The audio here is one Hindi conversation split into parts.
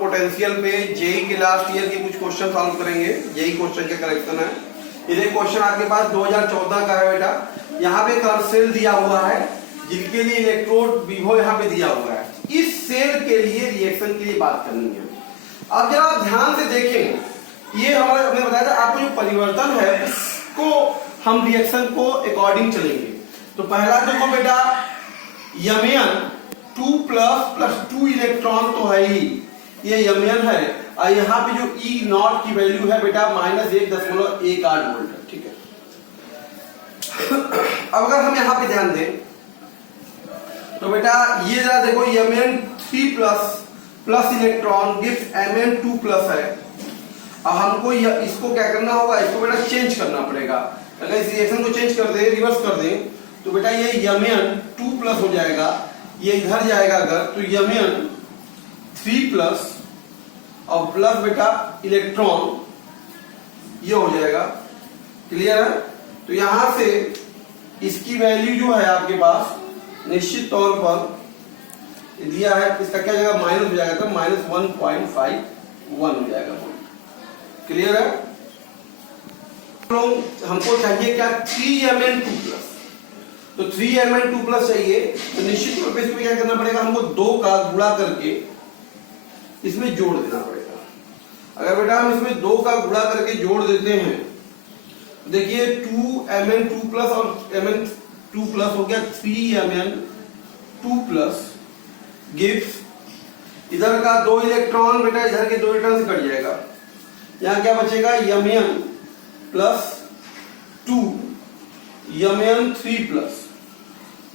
पोटेंशियल पे जेई के लास्ट ईयर के कुछ क्वेश्चन सॉल्व करेंगे। जेई क्वेश्चन के कलेक्शन है। ये क्वेश्चन आपके पास 2014 का है बेटा। यहाँ पे कर्व सेल दिया हुआ है जिनके लिए इलेक्ट्रोड विभव यहाँ पे दिया हुआ है। इस सेल के लिए रिएक्शन के लिए बात करनी है। अब जरा आप ध्यान से देखें, ये हमारे हमने बताया था आपको जो परिवर्तन है उसको हम रिएक्शन को अकॉर्डिंग चलेंगे। तो पहला देखो बेटा Mn 2 प्लस 2 इलेक्ट्रॉन तो है ही, ये Mn है और यहाँ पे जो E नॉट की वैल्यू है बेटा -1.18 वोल्ट है। ठीक है। अब अगर हम यहाँ पे ध्यान दें तो बेटा ये जरा देखो Mn 3 plus electron gives Mn 2 plus है। अब हमको इसको क्या करना होगा, इसको बेटा चेंज करना पड़ेगा। अगर इस रिएक्शन को चेंज कर दे, रिवर्स कर दे, तो बेटा ये Mn 2 प्लस हो जाएगा, ये इधर जाएगा अगर तो Mn 3 प्लस और प्लस बेटा इलेक्ट्रॉन ये हो जाएगा। क्लियर है। तो यहां से इसकी वैल्यू जो है आपके पास निश्चित तौर पर दिया है, इसका क्या जाएगा माइनस हो जाएगा, तो -1.51 हो जाएगा। क्लियर है। तो हमको चाहिए क्या 3Mn 2 प्लस, तो 3Mn 2 प्लस चाहिए तो निश्चित तौर पे इसमें क्या करना पड़ेगा, हमको 2 का गुणा करके इसमें जोड़ देना पड़ेगा। अगर बेटा हम इसमें 2 का गुणा करके जोड़ देते हैं, देखिए 2Mn 2 प्लस और Mn 2 प्लस हो गया 3Mn 2 प्लस गिव्स इधर का 2 इलेक्ट्रॉन बेटा इधर के 2 इलेक्ट्रॉन से कट जाएगा, यहाँ क्या बचेगा Mn प्लस 2 Mn 3 प्लस।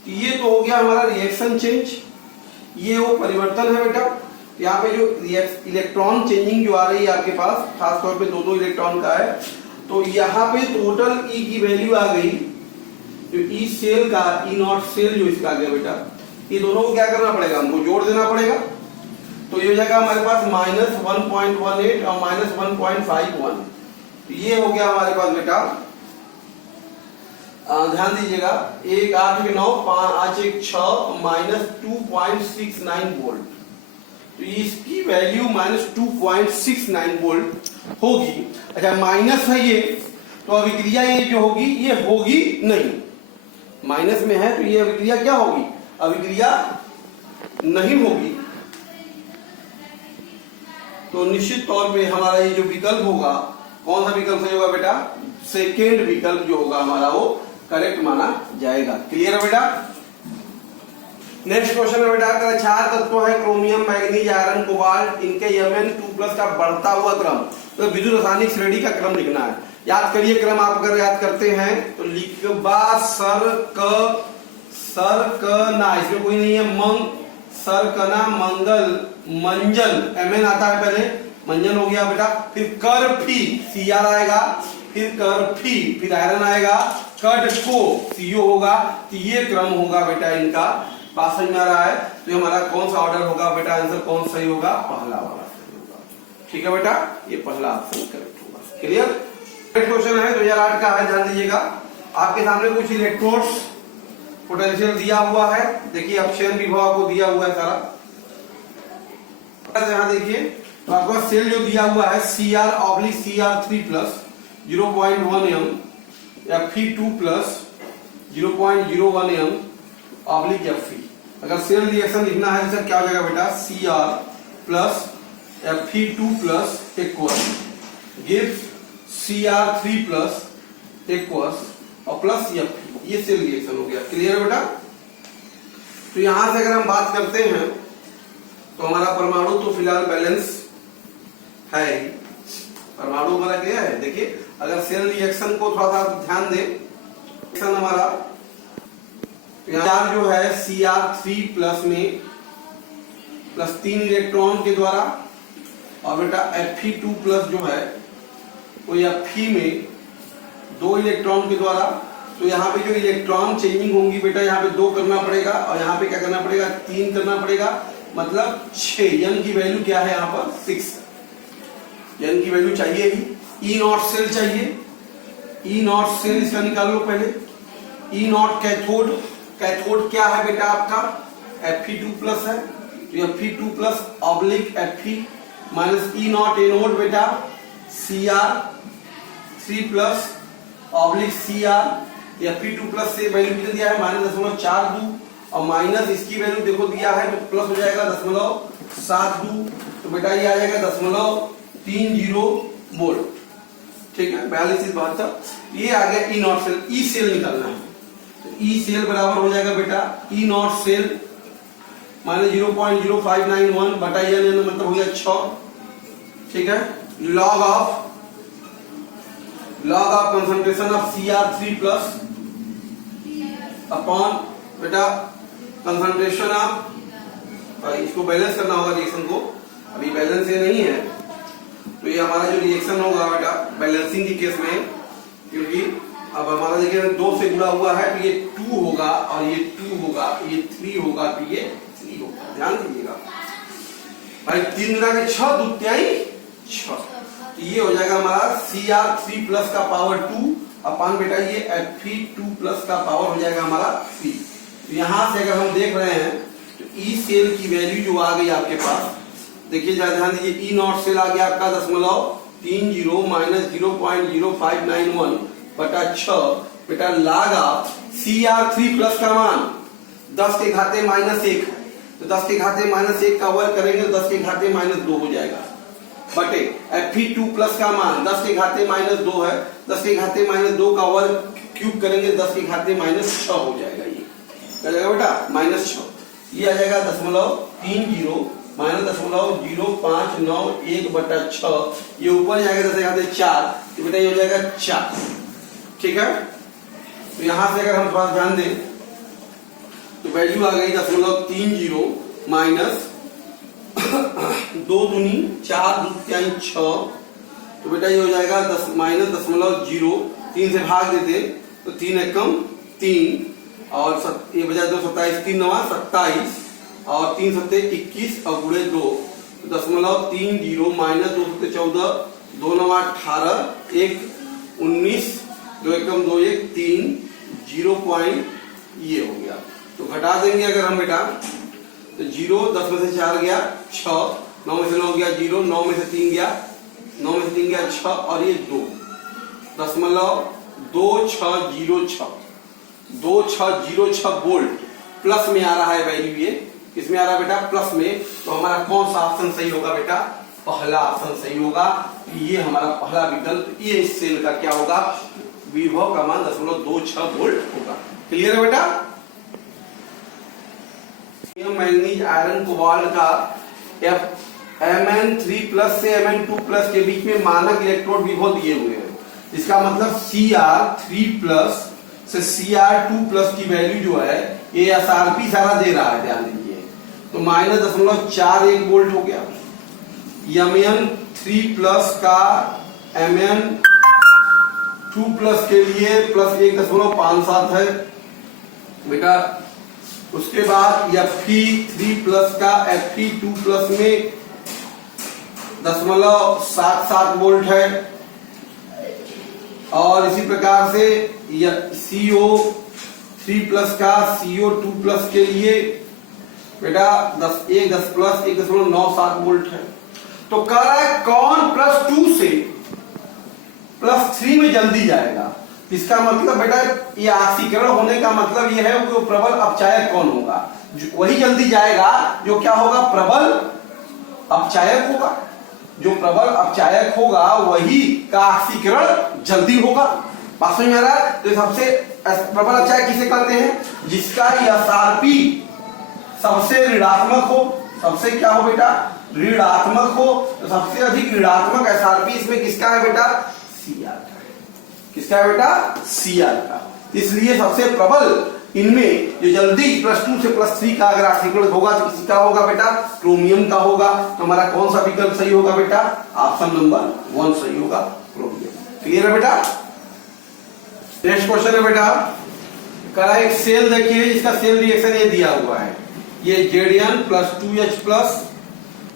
ये तो हो गया हमारा रिएक्शन चेंज, ये वो परिवर्तन है बेटा। यहाँ पे जो इलेक्ट्रॉन चेंजिंग जो आ रही है आपके पास खास तौर पे 2 इलेक्ट्रॉन का है, तो यहाँ पे टोटल E की वैल्यू आ गई, जो E सेल का E नॉट सेल जो इसका आ गया बेटा, ये दोनों को क्या करना पड़ेगा, हमको जोड़ देना पड़ेगा। तो ये हो जाएगा हमारे पास -1.18 और -1.51। तो ये हो गया हमारे पास बेटा, ध्यान दीजिएगा 1 8 1 9 5 1 6 -2.69 वोल्ट। तो इसकी वैल्यू -2.69 वोल्ट होगी। अच्छा माइनस है ये, तो अभिक्रिया ये जो होगी ये होगी नहीं, माइनस में है तो ये अभिक्रिया क्या होगी, अभिक्रिया नहीं होगी। तो निश्चित तौर पे हमारा ये जो विकल्प होगा, कौन सा विकल्प सही होगा बेटा, सेकेंड विकल्प जो होगा हमारा वो करेक्ट माना जाएगा। क्लियर है बेटा। नेक्स्ट क्वेश्चन है बेटा, क्षार तत्व है क्रोमियम मैग्नीज आयरन कोबाल्ट, इनके Mn 2 प्लस का बढ़ता हुआ क्रम, तो विद्युत रासायनिक श्रेणी का क्रम लिखना है। याद करिए क्रम, आप अगर याद करते हैं तो लिखबा सर क ना, इसमें कोई नहीं है, सर कना मंगल मंजन Mn आता है पहले, मंजन हो गया बेटा, फिर कर फी Cr आएगा, फिर कर फी, फिर आयरन आएगा, कट को CO होगा। तो ये क्रम होगा बेटा इनका, बात समझ में आ रहा है। तो हमारा कौन सा ऑर्डर होगा बेटा, आंसर कौन सही होगा, पहला वाला सही होगा। ठीक है बेटा, ये पहला ऑप्शन करेक्ट होगा। क्लियर। नेक्स्ट क्वेश्चन है 2008 का है, ध्यान दीजिएगा। आपके सामने कुछ इलेक्ट्रोड्स पोटेंशियल दिया हुआ है, देखिए अपक्षय विभव को दिया हुआ है सारा। यहाँ देखिए तो आपका सेल जो दिया हुआ है Cr/Cr3 plus 0.1 m Fe2 plus 0.01 m Fe। अगर सेल रिएक्शन लिखना है तो क्या हो जाएगा बेटा, Cr plus Fe2 plus aqueous gives Cr3 plus aqueous और प्लस Fe। ये सेल रिएक्शन हो गया। क्लियर है बेटा। तो यहां से अगर हम बात करते हैं तो हमारा परमाणु तो फिलहाल बैलेंस है, परमाणु हमारा क्या है, देखिए अगर सेल रिएक्शन को थोड़ा सा ध्यान दें, रिएक्शन हमारा चार्ज जो है Cr3 प्लस में प्लस 3 इलेक्ट्रॉन के द्वारा, और बेटा Fe2 प्लस जो है वो Fe में 2 इलेक्ट्रॉन के द्वारा। तो यहाँ पे जो इलेक्ट्रॉन चेंजिंग होंगी बेटा, यहाँ पे 2 करना पड़ेगा और यहाँ पे क्या करना पड़ेगा, 3 करना पड़ेगा, मतलब 6। n की वैल्यू क्या है यहाँ पर 6, n की वैल्यू चाहिए ही। E नॉट सेल चाहिए, E नॉट सेल इसका निकाल लो पहले। E नॉट कैथोड, कैथोड क्या है बेटा आपका Fe2 प्लस है, तो Fe2 plus oblique Fe minus E not a note बेटा Cr 3 प्लस ऑब्लिक Cr या P2 प्लस से वैल्यू कितना दिया है -0.42 और माइनस इसकी वैल्यू देखो दिया है तो प्लस हो जाएगा 0.72 तो बेटा ये आ जाएगा 0.30 वोल्ट। ठीक है 42/72 ये आ गया ई नॉट सेल। ई सेल निकालना है तो ई सेल बराबर हो जाएगा बेटा ई नॉट सेल -0.0591 बटा एन मतलब हो गया 6। ठीक है log of concentration of Cr3 plus upon बेटा कंसंट्रेशन ऑफ, इसको बैलेंस करना होगा रिएक्शन को, अभी बैलेंस ये नहीं है तो ये हमारा जो रिएक्शन होगा बेटा बैलेंसिंग के केस में, क्योंकि अब हमारा देखिए 2 से जुड़ा हुआ है तो ये 2 होगा और ये 2 होगा, ये 3 होगा तो ये 3 होगा। ध्यान दीजिएगा भाई 3 गुना के 6 दूत्याई 6 तो ये हो जाएगा हमारा Cr3 प्लस का पावर 2 अपान बेटा ये Fe2 प्लस का पावर हो जाएगा हमारा 3। तो यहां से अगर हम देख रहे हैं तो ई सेल की वैल्यू जो आ गई आपके पास, देखिए ध्यान दीजिए ई नॉट सेल आ गया आपका 0.30 माइनस 0.0591 बटा 6 बेटा लागा Cr3 प्लस का मान 10 के घाते -1 तो 10 के घाते -1 का वर्ग करेंगे तो 10 के घाते -2 हो जाएगा बटे Fe2 प्लस का मान 10 के घाते -2 है, 10 के घाते -2 का वर्ग क्यूब करेंगे 10 के घाते -6 हो जाएगा। ये क्या जाएगा बेटा -6 ये आ जाएगा 0.30 माइनस 0.0591 बटा 6 ये ऊपर जाएगा 10 के घाते 4 तो बेटा ये हो जाएगा 4। ठीक है तो यहां से अगर हम थोड़ा ध्यान दें तो वैल्यू आ गई 0.30 माइनस 2 दूनी 4 दूत्याई 6 तो बेटा ये हो जाएगा 10 माइनस 0.0 3 से भाग देते तो 3 एकम 3 और ये बजाय 2 27 3 9 27 और 3 सत्ते 21 और गुणे 2 तो 0.30 माइनस 2 सत्ते 14 2 9 18 1 19 2 एकम 2 1 3 0 पॉइंट ये हो गया। तो घटा देंगे अगर हम बेटा तो 0 10 में से 4 गया 6 9 में से 9 गया 0 9 में से 3 गया 9 में से 3 गया 6 और ये 2 .2606 2606 वोल्ट प्लस में आ रहा है वैल्यू। ये किसमें आ रहा है बेटा प्लस में। तो हमारा कौन सा ऑप्शन सही होगा बेटा पहला ऑप्शन सही होगा। ये हमारा पहला विकल्प ये इस सेल का क्या होगा विभव का मान 0.26 वोल्ट होगा। क्लियर है बेटा। मैंगनीज आयरन कोबाल्ट का Mn3 प्लस से Mn2 प्लस के बीच में मानक इलेक्ट्रोड विभव दिए हुए हैं। इसका मतलब Cr3 प्लस से Cr2 प्लस की वैल्यू जो है ये SRP सारा दे रहा है ध्यान दीजिए तो -0.41 वोल्ट हो गया। Mn3 प्लस का Mn2 प्लस के लिए प्लस 1.57 है बेटा। उसके बाद Fe3 प्लस का Fe2 प्लस में 0.77 वोल्ट है और इसी प्रकार से CO3 प्लस का CO2 प्लस के लिए बेटा 10 प्लस 1.97 वोल्ट है। तो कह रहा है कौन +2 से +3 में जल्दी जाएगा। इसका मतलब बेटा ये आक्सीकरण होने का मतलब ये है कि प्रबल अपचायक कौन होगा वही जल्दी जाएगा जो क्या होगा प्रबल अपचायक होगा। जो प्रबल अपचायक होगा वही का आक्सीकरण जल्दी होगा। बात समझ में आ रहा है। तो सबसे प्रबल अपचायक किसे कहते हैं जिसका SRP सबसे ऋणात्मक हो। सबसे क्या हो बेटा ऋणात्मक हो। तो सबसे अधिक ऋणात्मक SRP इसमें किसका है बेटा Cr का। किसका है बेटा Cr का। इसलिए सबसे प्रबल इनमें जो जल्दी +2 से +3 का अगर आक्सीकरण होगा तो किसका होगा बेटा क्रोमियम का होगा। तो हमारा कौन सा विकल्प सही होगा बेटा ऑप्शन नंबर 1 सही होगा क्रोमियम। क्लियर है बेटा। नेक्स्ट क्वेश्चन है बेटा करा एक सेल देखिए इसका सेल रिएक्शन ये दिया हुआ है। ये Zn + 2H plus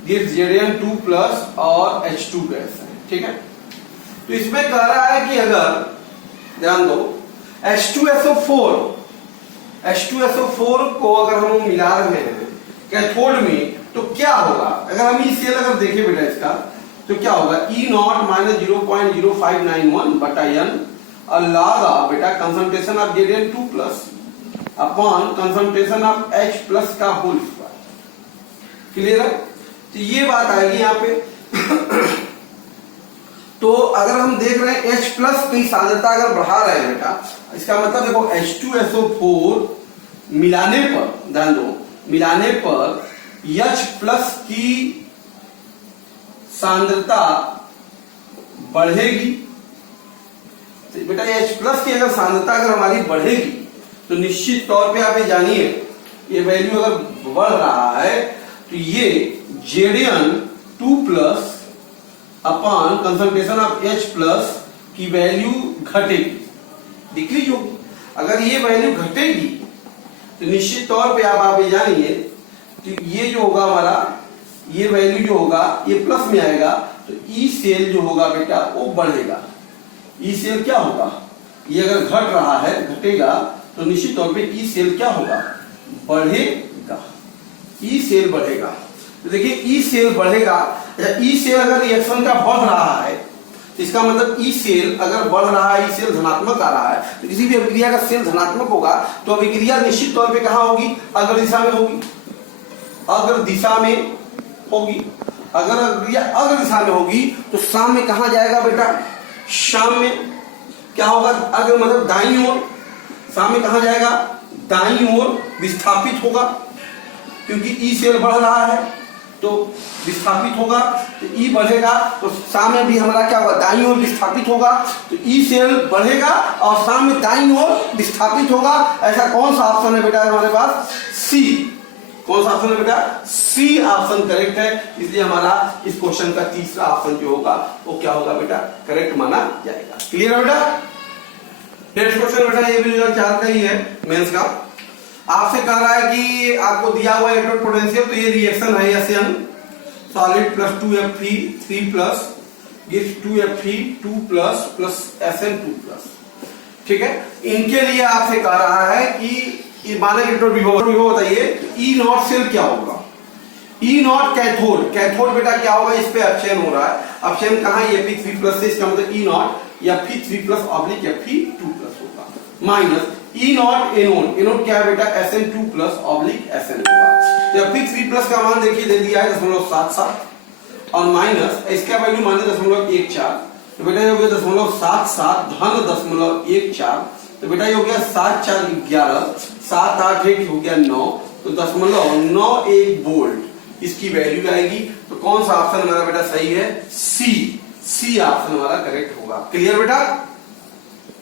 Zn2 plus और H2 गैस है। ठीक है तो इसमें कह रहा है कि अगर ध्यान दो H2SO4 को अगर हम मिला रहे हैं कैथोड में तो क्या होगा अगर हम ई सेल अगर देखें बेटा इसका, तो क्या होगा ई नॉट माइनस 0.0591 बटा एन और लॉग बेटा concentration of Z 2 plus upon concentration of H plus का होल स्क्वायर। क्लियर है? तो ये बात आएगी यहाँ पे। तो अगर हम देख रहे हैं H प्लस की सांद्रता अगर बढ़ा रहे हैं बेटा, इसका मतलब देखो H2SO4 मिलाने पर, ध्यान दो, मिलाने पर H प्लस की सांद्रता बढ़ेगी। तो बेटा H प्लस की अगर सांद्रता अगर हमारी बढ़ेगी तो निश्चित तौर पे आप ये जानिए, ये वैल्यू अगर बढ़ रहा है तो ये Zn2 plus upon concentration of H plus की वैल्यू घटेगी, डिक्रीज होगी। अगर ये वैल्यू घटेगी तो निश्चित तौर पे आप ये जानिए तो ये जो होगा हमारा, ये वैल्यू जो होगा ये प्लस में आएगा, तो ई सेल जो होगा बेटा वो बढ़ेगा। ई सेल क्या होगा, ये अगर घट रहा है, घटेगा, तो निश्चित तौर पे ई सेल क्या होगा, बढ़ेगा। ई सेल बढ़ेगा। तो देखिए ई सेल बढ़ेगा, ई सेल अगर रिएक्शन का बढ़ रहा है तो इसका मतलब ई सेल अगर बढ़ रहा है, ई सेल धनात्मक आ रहा है, तो किसी भी अभिक्रिया का सेल धनात्मक होगा तो अभिक्रिया निश्चित तौर पे कहां होगी, अग्र दिशा में होगी। अग्र दिशा में होगी। अगर अभिक्रिया अग्र दिशा में होगी तो शाम में कहां जाएगा बेटा, शाम में क्या होगा, अग्र मतलब दाईं ओर, शाम में कहां जाएगा, दाईं ओर विस्थापित होगा, क्योंकि ई सेल बढ़ रहा है तो विस्थापित होगा, तो ई बढ़ेगा तो शाम में भी हमारा क्या होगा, दाईं ओर विस्थापित होगा, तो ई सेल बढ़ेगा और शाम में दाईं ओर विस्थापित होगा। ऐसा कौन सा ऑप्शन है बेटा हमारे पास, सी। कौन सा ऑप्शन है बेटा, सी ऑप्शन करेक्ट है। इसलिए हमारा इस क्वेश्चन का तीसरा ऑप्शन जो होगा वो क्या होगा बेटा, करेक्ट माना जाएगा। क्लियर है बेटा? नेक्स्ट क्वेश्चन बेटा ये भी 2004 का ही है, मेंस का। आपसे कह रहा है कि आपको दिया हुआ इलेक्ट्रोड पोटेंशियल, तो ये रिएक्शन है Sn solid plus 2Fe 3 plus gives 2Fe 2 plus plus Sn 2 plus. ठीक है, इनके लिए आपसे कह रहा है कि माना इलेक्ट्रोड विभव बताइए, ई नॉट सेल क्या होगा, ई नॉट कैथोड। कैथोड बेटा क्या होगा, इस पे अपचयन हो रहा है, अपचयन कहां, Fe3 प्लस से, इसका मतलब ई नॉट या Fe3 plus oblique Fe2 plus होगा, minus E naught anode. Anode क्या है बेटा, Sn2 प्लस ऑब्लिक Sn होगा। तो Fe3 प्लस का मान देखिए दे दिया है 0.77 और माइनस इसका वैल्यू मान 0.14, तो बेटा ये हो गया 0.77 धन 0.14, तो बेटा ये हो गया 7 4 11 7 8 1 हो गया 9, तो 0.91 वोल्ट इसकी वैल्यू आएगी। तो कौन सा ऑप्शन हमारा बेटा सही है, सी। सी ऑप्शन हमारा करेक्ट होगा। क्लियर बेटा?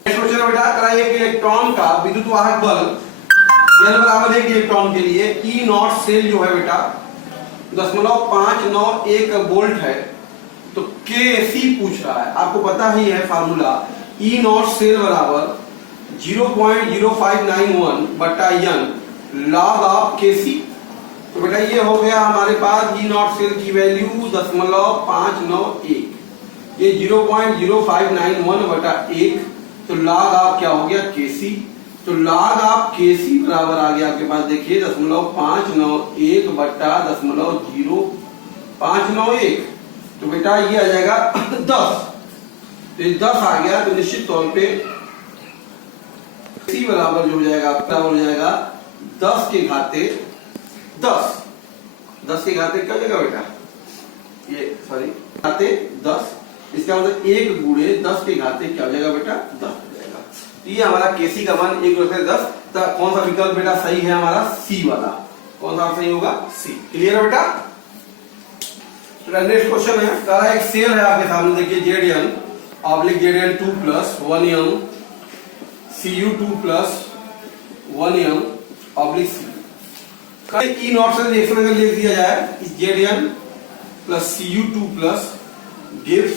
नेक्स्ट क्वेश्चन बेटा कराइए कि इलेक्ट्रॉन का विद्युत वाहक बल N बराबर 1 इलेक्ट्रॉन के लिए ई नॉट सेल जो है बेटा 0.591 वोल्ट है, तो Kc पूछ रहा है। आपको पता ही है फार्मूला, ई नॉट सेल बराबर 0.0591 बटा n लॉग ऑफ Kc। तो बेटा ये हो गया हमारे पास ई नॉट सेल की वैल्यू 0.591, ये 0.0591 बटा 1, तो log ऑफ क्या हो गया, Kc। तो log ऑफ Kc बराबर आ गया आपके पास, देखिए 0.591 बटा 0.0591, तो बेटा ये आ जाएगा 10। तो 10 आ गया, तो निश्चित तौर पे Kc बराबर जो हो जाएगा आपका हो जाएगा 10 के घाते 10। 10 के घाते क्या हो जाएगा बेटा, ये सॉरी घाते 10, इसका मतलब 1 गुणे 10 के घाते क्या हो जाएगा बेटा, 10 हो जाएगा। तो ये हमारा Kc का मान 1 गुणे 10। तो कौन सा विकल्प बेटा सही है हमारा, सी वाला। कौन सा सही होगा, सी। क्लियर है बेटा? नेक्स्ट क्वेश्चन है, कह रहा है एक सेल है आपके सामने, देखिए Zn oblique Zn2 plus 1m Cu2 plus 1m oblique Cu। E not से रिएक्शन अगर लिख दिया जाए, इस Zn plus Cu2 plus gives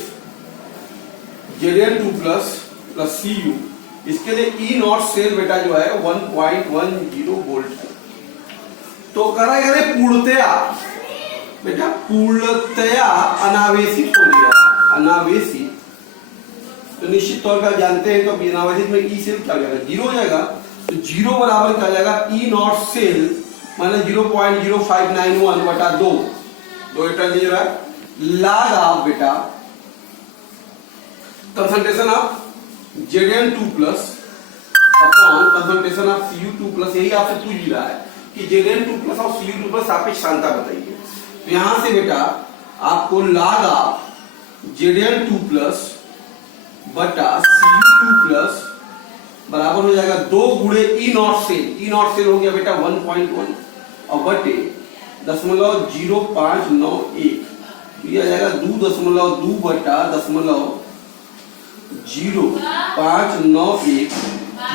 Zn2 plus plus Cu, इसके लिए ई नॉट सेल बेटा जो है 1.10 वोल्ट है। तो करा करे पूर्णतया बेटा, पूर्णतया अनावेशित हो गया, अनावेशित। तो निश्चित तौर पर जानते हैं, तो अनावेशित में ई सेल क्या हो जाएगा, 0 हो जाएगा। तो 0 बराबर क्या हो जाएगा, ई नॉट सेल माइनस 0.0591 बटा 2, 2 दे रहा है, log ऑफ बेटा concentration of Zn2 plus upon concentration of Cu2 plus. यही आपसे पूछ भी रहा है कि Zn2 प्लस और Cu2 प्लस सापेक्ष सांद्रता बताइए। तो यहां से बेटा आपको log ऑफ Zn2 प्लस बटा Cu2 प्लस बराबर हो जाएगा 2 गुणे ई नॉट सेल हो गया बेटा 1.1 और बटे 0.0591, ये आ जाएगा 2.2 बटा 0.0591।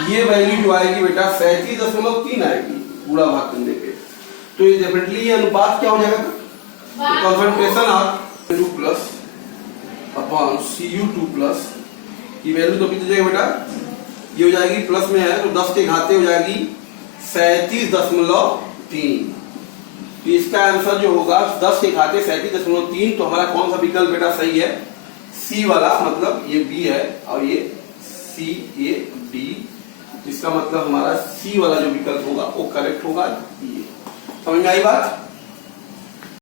ये वैल्यू जो आएगी बेटा 37.3 आएगी पूरा भाग करने पे। तो ये डेफिनेटली ये अनुपात क्या हो जाएगा, concentration of Cu2 plus upon Cu2 plus की वैल्यू तो कितनी जाएगी बेटा, ये हो जाएगी प्लस में है तो 10 के घाते हो जाएगी 37.3। तो इसका आंसर जो होगा 10 के घाते 37.3। तो हमारा कौन सा विकल्प बेटा सही है, सी वाला, मतलब ये बी है और ये सी, ये डी। इसका मतलब हमारा सी वाला जो विकल्प होगा वो करेक्ट होगा। ये समझ में आई बात।